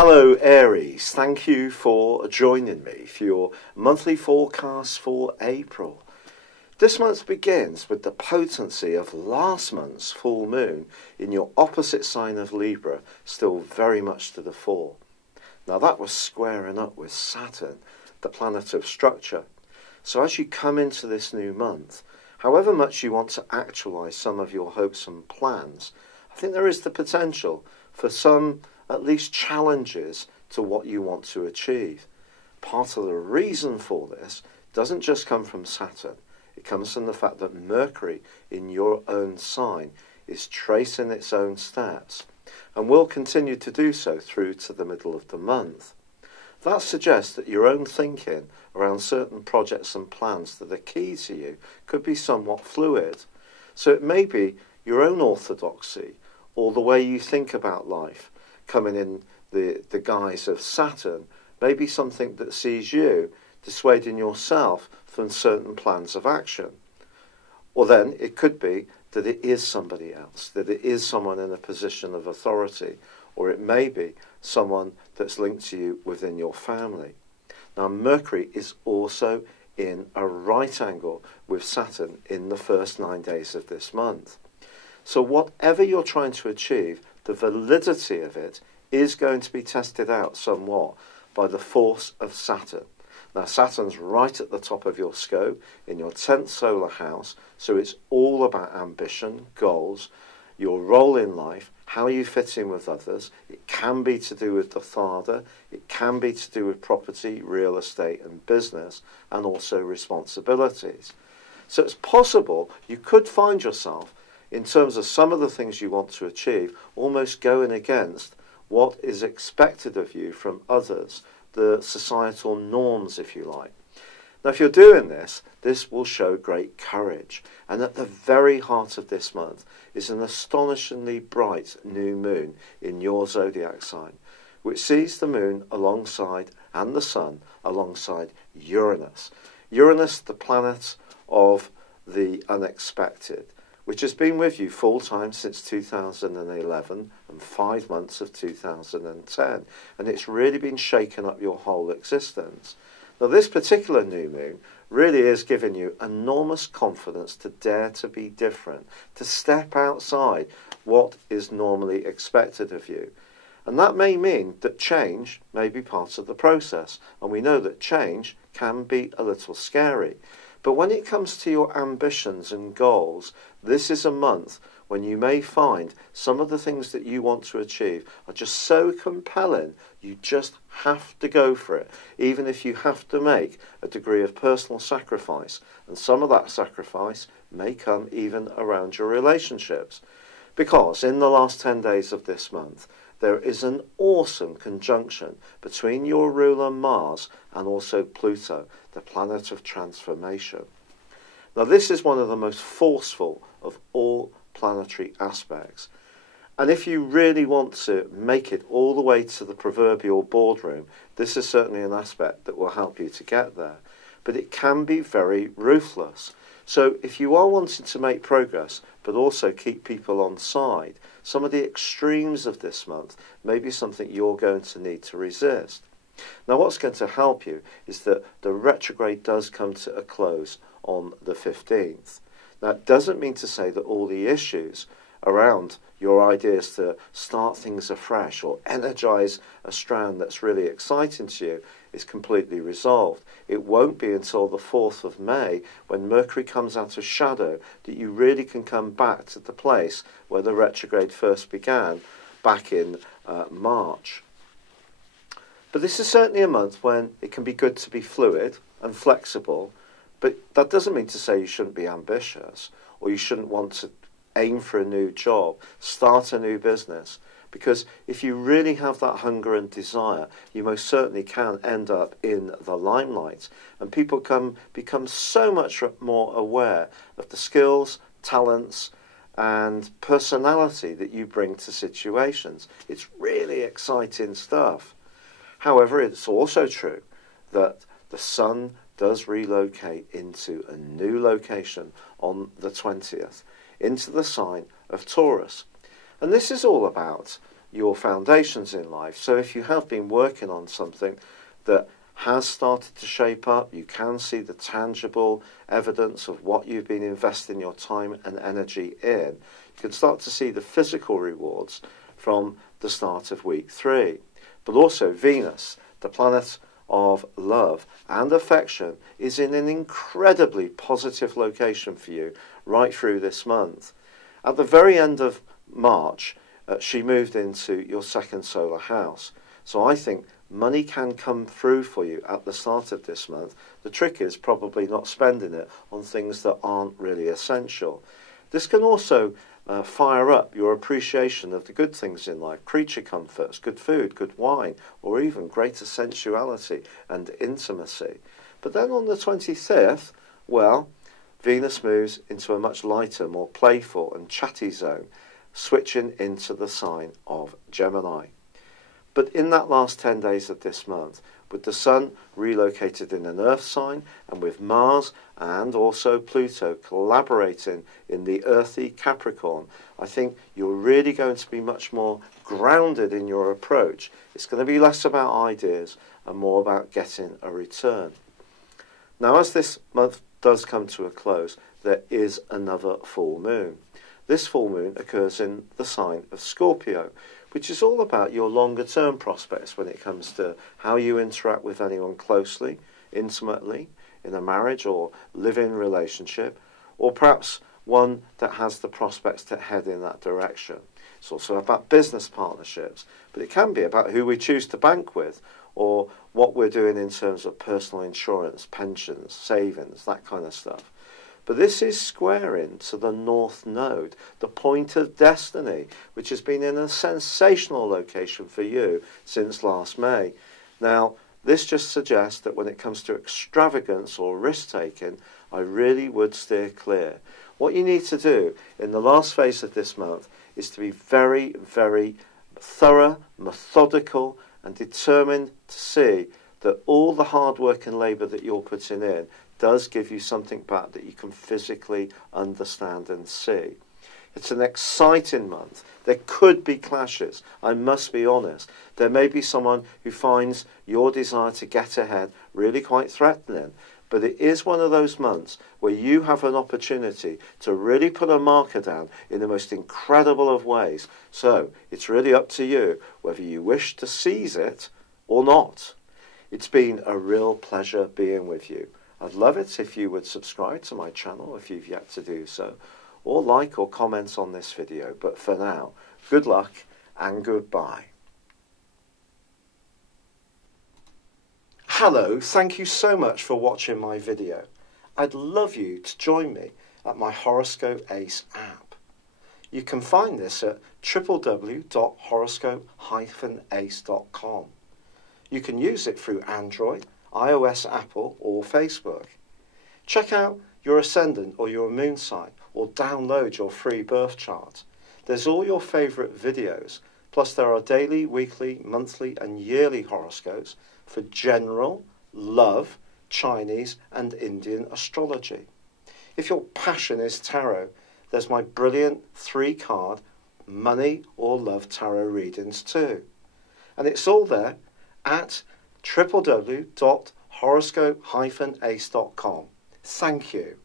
Hello Aries, thank you for joining me for your monthly forecast for April. This month begins with the potency of last month's full moon in your opposite sign of Libra still very much to the fore. Now that was squaring up with Saturn, the planet of structure. So as you come into this new month, however much you want to actualize some of your hopes and plans, I think there is the potential for some at least challenges to what you want to achieve. Part of the reason for this doesn't just come from Saturn. It comes from the fact that Mercury in your own sign is tracing its own steps and will continue to do so through to the middle of the month. That suggests that your own thinking around certain projects and plans that are key to you could be somewhat fluid. So it may be your own orthodoxy or the way you think about life coming in the guise of Saturn, may be something that sees you dissuading yourself from certain plans of action. Or then it could be that it is somebody else, that it is someone in a position of authority, or it may be someone that's linked to you within your family. Now Mercury is also in a right angle with Saturn in the first 9 days of this month. So whatever you're trying to achieve, the validity of it is going to be tested out somewhat by the force of Saturn. Now Saturn's right at the top of your scope in your 10th solar house, so it's all about ambition, goals, your role in life, how you fit in with others. It can be to do with the father, it can be to do with property, real estate and business, and also responsibilities. So it's possible you could find yourself, in terms of some of the things you want to achieve, almost going against what is expected of you from others, the societal norms, if you like. Now, if you're doing this, this will show great courage. And at the very heart of this month is an astonishingly bright new moon in your zodiac sign, which sees the moon alongside, and the sun alongside Uranus. Uranus, the planet of the unexpected, which has been with you full time since 2011 and 5 months of 2010. And it's really been shaking up your whole existence. Now this particular new moon really is giving you enormous confidence to dare to be different, to step outside what is normally expected of you. And that may mean that change may be part of the process. And we know that change can be a little scary. But when it comes to your ambitions and goals, this is a month when you may find some of the things that you want to achieve are just so compelling, you just have to go for it, even if you have to make a degree of personal sacrifice. And some of that sacrifice may come even around your relationships. Because in the last 10 days of this month, there is an awesome conjunction between your ruler Mars and also Pluto, the planet of transformation. Now this is one of the most forceful of all planetary aspects. And if you really want to make it all the way to the proverbial boardroom, this is certainly an aspect that will help you to get there. But it can be very ruthless. So if you are wanting to make progress, but also keep people on side, some of the extremes of this month may be something you're going to need to resist. Now what's going to help you is that the retrograde does come to a close on the 15th. Now it doesn't mean to say that all the issues around your ideas to start things afresh or energize a strand that's really exciting to you is completely resolved. It won't be until the 4th of May, when Mercury comes out of shadow, that you really can come back to the place where the retrograde first began back in March. But this is certainly a month when it can be good to be fluid and flexible, but that doesn't mean to say you shouldn't be ambitious or you shouldn't want to aim for a new job, start a new business. Because if you really have that hunger and desire, you most certainly can end up in the limelight. And people become so much more aware of the skills, talents, and personality that you bring to situations. It's really exciting stuff. However, it's also true that the sun does relocate into a new location on the 20th, into the sign of Taurus. And this is all about your foundations in life. So if you have been working on something that has started to shape up, you can see the tangible evidence of what you've been investing your time and energy in. You can start to see the physical rewards from the start of week 3. But also Venus, the planet of love and affection, is in an incredibly positive location for you right through this month. At the very end of March, she moved into your second solar house. So I think money can come through for you at the start of this month. The trick is probably not spending it on things that aren't really essential. This can also fire up your appreciation of the good things in life, creature comforts, good food, good wine, or even greater sensuality and intimacy. But then on the 25th, well, Venus moves into a much lighter, more playful and chatty zone, switching into the sign of Gemini. But in that last 10 days of this month, with the Sun relocated in an Earth sign, and with Mars and also Pluto collaborating in the earthy Capricorn, I think you're really going to be much more grounded in your approach. It's going to be less about ideas and more about getting a return. Now, as this month does come to a close, there is another full moon. This full moon occurs in the sign of Scorpio, which is all about your longer term prospects when it comes to how you interact with anyone closely, intimately, in a marriage or live-in relationship, or perhaps one that has the prospects to head in that direction. It's also about business partnerships, but it can be about who we choose to bank with, or what we're doing in terms of personal insurance, pensions, savings, that kind of stuff. But this is squaring to the North Node, the point of destiny, which has been in a sensational location for you since last May. Now, this just suggests that when it comes to extravagance or risk-taking, I really would steer clear. What you need to do in the last phase of this month is to be very, very thorough, methodical, and determined to see that all the hard work and labour that you're putting in does give you something back that you can physically understand and see. It's an exciting month. There could be clashes, I must be honest. There may be someone who finds your desire to get ahead really quite threatening, but it is one of those months where you have an opportunity to really put a marker down in the most incredible of ways. So it's really up to you whether you wish to seize it or not. It's been a real pleasure being with you. I'd love it if you would subscribe to my channel if you've yet to do so, or like or comment on this video. But for now, good luck and goodbye. Hello, thank you so much for watching my video. I'd love you to join me at my Horoscope Ace app. You can find this at www.horoscope-ace.com. You can use it through Android, iOS, Apple, or Facebook. Check out your ascendant or your moon sign, or download your free birth chart. There's all your favourite videos, plus there are daily, weekly, monthly and yearly horoscopes for general, love, Chinese and Indian astrology. If your passion is tarot, there's my brilliant 3-card money or love tarot readings too. And it's all there at www.horoscope-ace.com. Thank you.